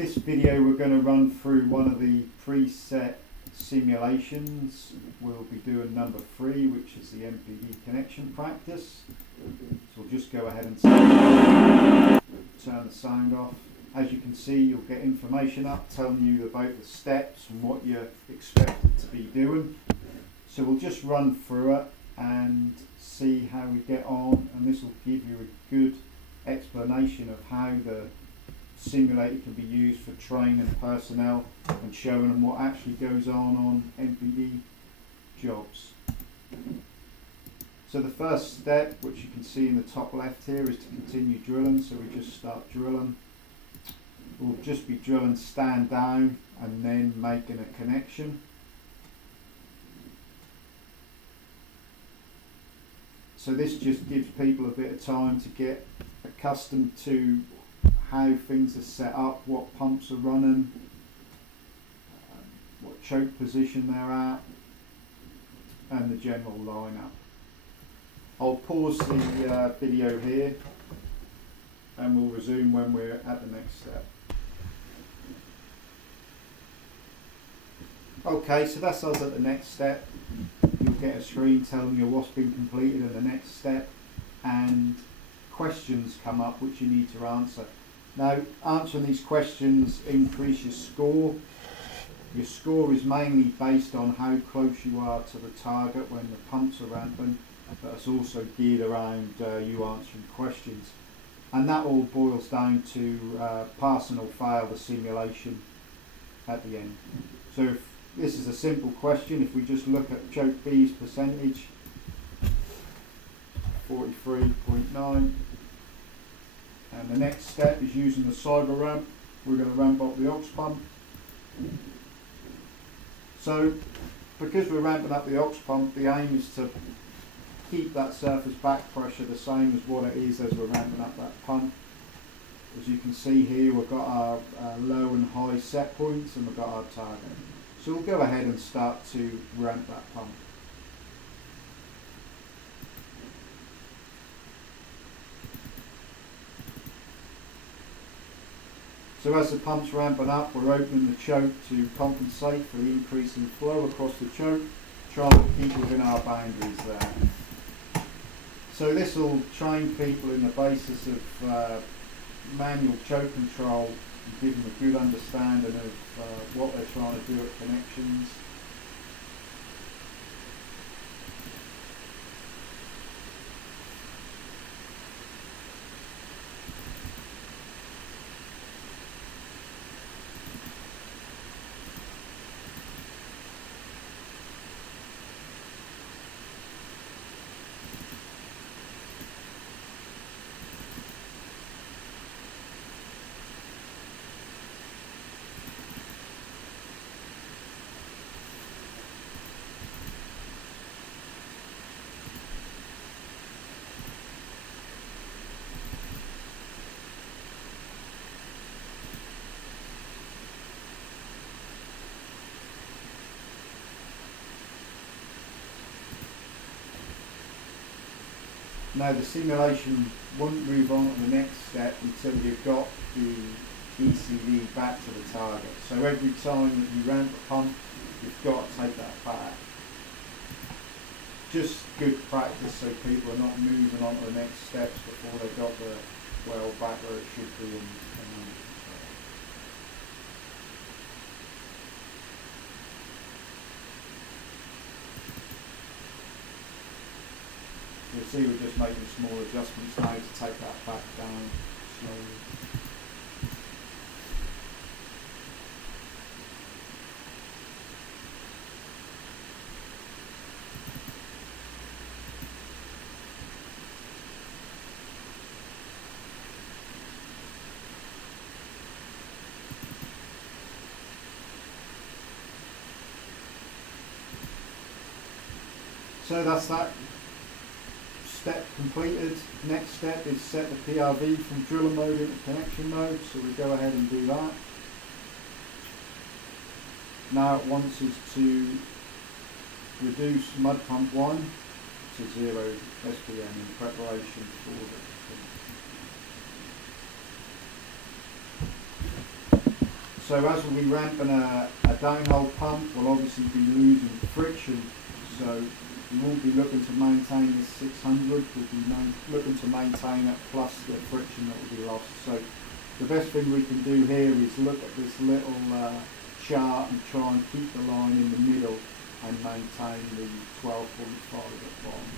this video we're going to run through one of the preset simulations. We'll be doing number 3, which is the MPD connection practice. So we'll just go ahead and turn the sound off. As you can see, you'll get information up telling you about the steps and what you're expected to be doing. So we'll just run through it and see how we get on, and this will give you a good explanation of how the simulator can be used for training personnel and showing them what actually goes on MPD jobs. So the first step, which you can see in the top left here, is to continue drilling. So we just start drilling. We'll just be drilling stand down and then making a connection. So this just gives people a bit of time to get accustomed to how things are set up, what pumps are running, what choke position they're at, and the general lineup. I'll pause the video here and we'll resume when we're at the next step. Okay, so that's us at the next step. You'll get a screen telling you what's been completed in the next step, and questions come up which you need to answer. Now, answering these questions increase your score. Your score is mainly based on how close you are to the target when the pumps are ramping, but it's also geared around you answering questions. And that all boils down to passing or fail the simulation at the end. So if this is a simple question, if we just look at choke B's percentage, 43.9. And the next step is using the cyber ramp. We're going to ramp up the aux pump. So because we're ramping up the aux pump, the aim is to keep that surface back pressure the same as what it is as we're ramping up that pump. As you can see here, we've got our low and high set points and we've got our target. So we'll go ahead and start to ramp that pump. So as the pump's ramping up, we're opening the choke to compensate for the increase in flow across the choke, trying to keep within our boundaries there. So this will train people in the basis of manual choke control and give them a good understanding of what they're trying to do at connections. Now the simulation won't move on to the next step until you've got the ECD back to the target. So every time that you ramp the pump, you've got to take that back. Just good practice so people are not moving on to the next steps before they've got the well back where it should be. You'll see we're just making small adjustments now to take that back down slowly. So that's that step completed. Next step is set the PRV from driller mode into connection mode, so we go ahead and do that. Now it wants us to reduce mud pump 1 to 0 SPM in preparation for the So as we'll be ramping a downhole pump, we'll obviously be losing friction. So we won't be looking to maintain this 600, we'll be looking to maintain it plus the friction that will be lost. So the best thing we can do here is look at this little chart and try and keep the line in the middle and maintain the 12.5 at the bottom.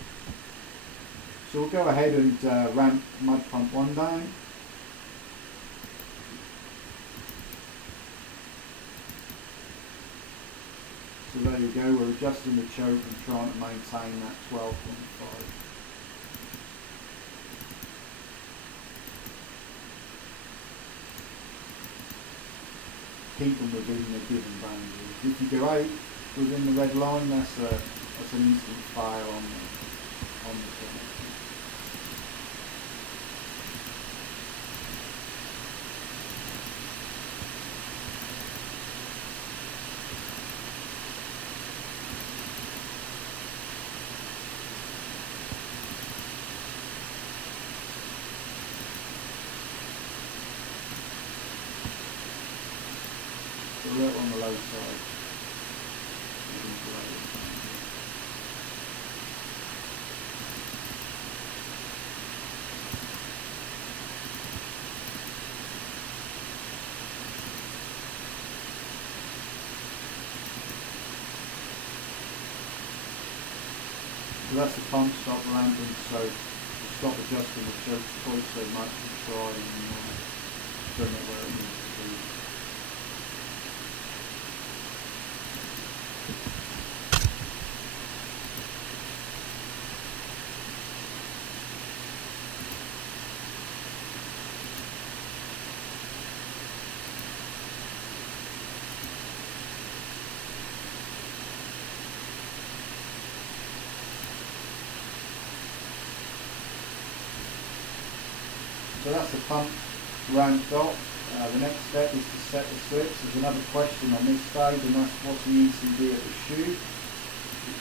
So we'll go ahead and ramp mud pump 1 down. So there you go, we're adjusting the choke and trying to maintain that 12.5. Keep them within the given boundaries. If you go out within the red line, that's an instant fail on the connection. A little on the low side. So that's the pump stop ramping, so stop adjusting the choke quite so much and try and bring it where it needs to be. So that's the pump ramped off. The next step is to set the slips. There's another question on this stage, and that's what's the ECD at the shoe.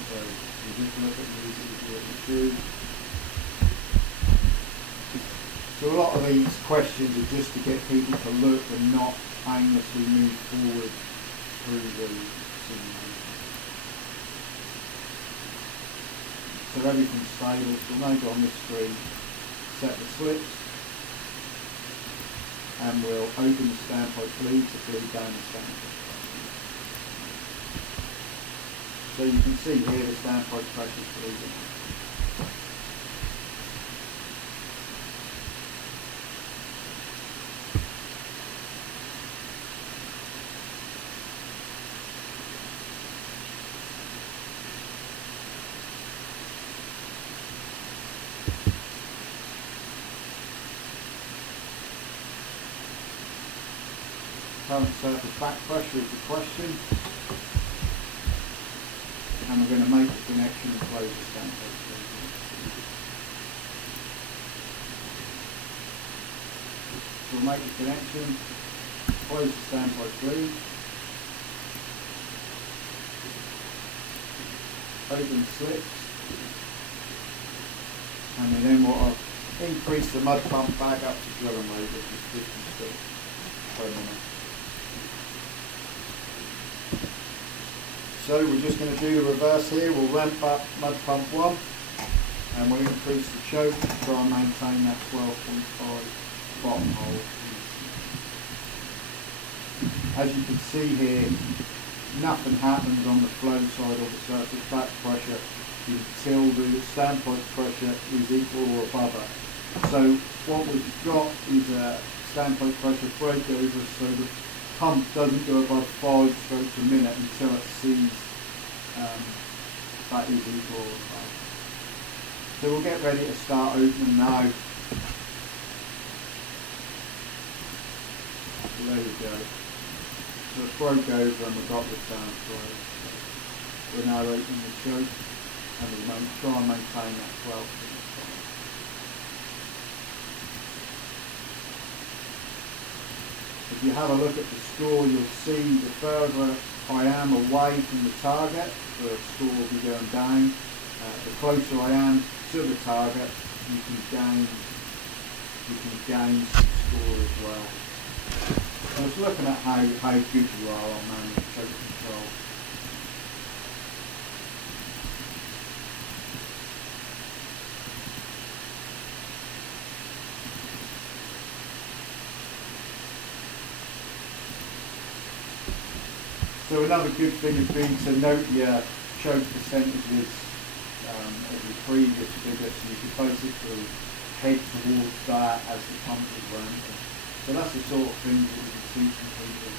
So we just look at the ECD at the shoe. So a lot of these questions are just to get people to look and not aimlessly move forward through the simulation. So everything's stable. So we'll now go on this screen, set the slips. And we'll open the standpipe bleed to bleed down the standpipe. So you can see here the standpipe pressure is bleeding. Current surface back pressure is the question, and we're going to make the connection and close the standpipe bleed. So we'll make the connection, close the standpipe bleed, open the slips, and then we'll increase the mud pump back up to drilling rate, which is 50 sticks per minute. So we're just going to do the reverse here. We'll ramp up mud pump 1 and we'll increase the choke to try and maintain that 12.5 bottom hole. As you can see here, nothing happens on the flow side of the surface back pressure until the standpipe pressure is equal or above it. So what we've got is a standpipe pressure breakover, so the pump doesn't go above 5 strokes a minute until it sees that is equal or above. So we'll get ready to start opening now. So there we go. So it broke over and we've got this down through. We're now opening the choke and we'll try and maintain that 12. If you have a look at the score, you'll see the further I am away from the target, the score will be going down. The closer I am to the target, you can gain some score as well. So it's looking at how good you are on manual choke control. So another good thing would be to note your choke percentages of your previous figure, so you could basically head towards that as the pump is ramping. So that's the sort of thing that we can teach people.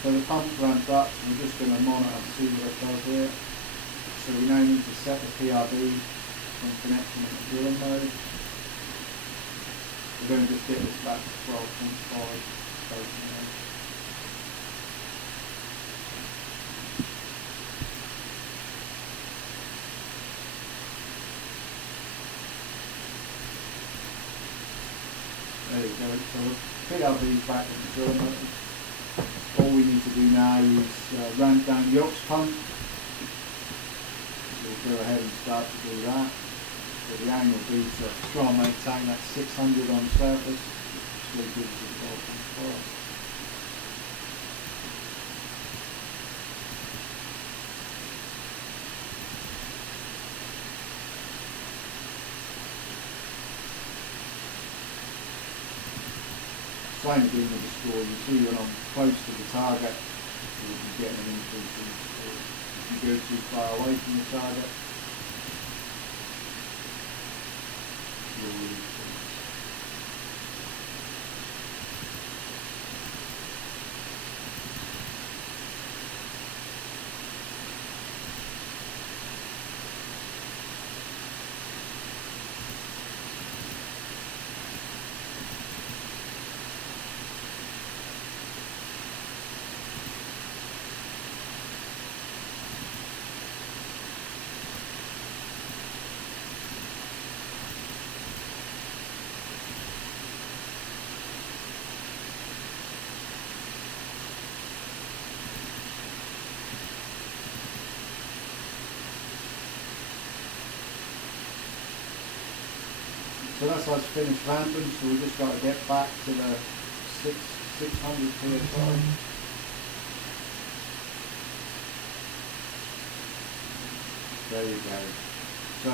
So the pump's ramped up, so we're just going to monitor and see what it does here. So we now need to set the PRB from connection into drilling mode. We're going to just get this back to 12.5. There you go, so PRB is back in the drill mode. All we need to do now is ramp down the ox pump. We'll go ahead and start to do that. So the aim will be to try and maintain that 600 on surface, still gives us 12.5. Same again with the score, you see when I'm close to the target, you'll be getting an increase in the score. If you go too far away from the target, you'll lose points. So that's us finished ramping, so we just got to get back to the 600 psi. There you go. So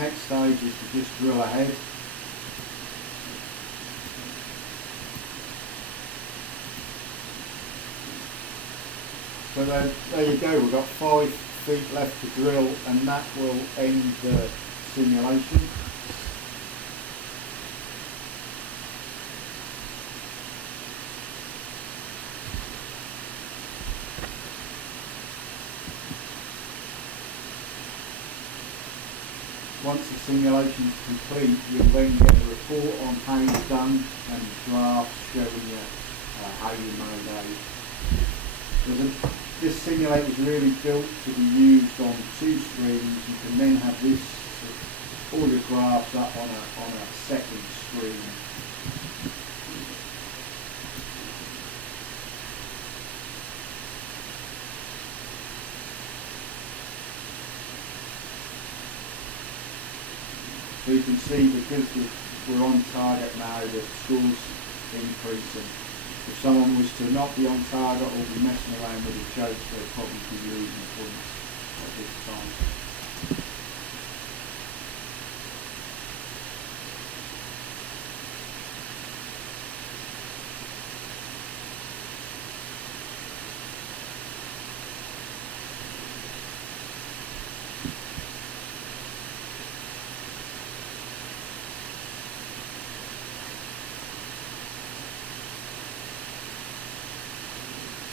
next stage is to just drill ahead. So there you go, we've got 5 feet left to drill, and that will end the simulation. Once the simulation is complete, you'll then get a report on how you've done and graphs showing you how you made out. This simulator is really built to be used on 2 screens. You can then have this, all your graphs up on a second screen. So you can see, because we're on target now, the score's increasing. If someone was to not be on target or be messing around with the chokes, they'd probably be losing points at this time.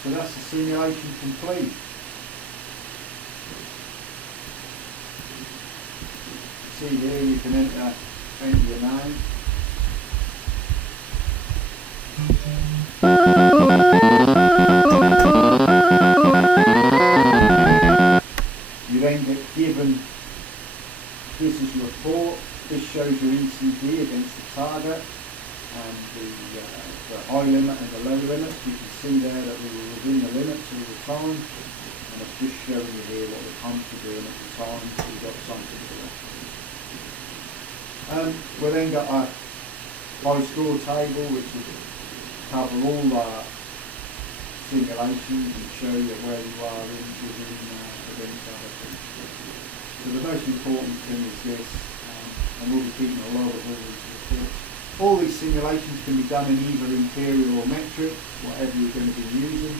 So that's the simulation complete. See here, you can enter your name. You then get given, this is your report. This shows your ECD against the target and the high limit and the low limit. You can see there that we were within the limits all the time, and I've just shown you here what the pumps were doing at the time, so we've got something to do. We've then got a my score table, which will cover all simulations and show you where you are within each other. So the most important thing is this, and we'll be keeping a log of all these reports. All these simulations can be done in either imperial or metric, whatever you're going to be using.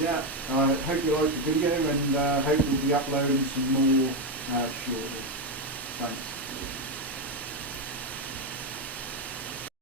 Yeah, I hope you liked the video, and hope we'll be uploading some more shortly. Thanks.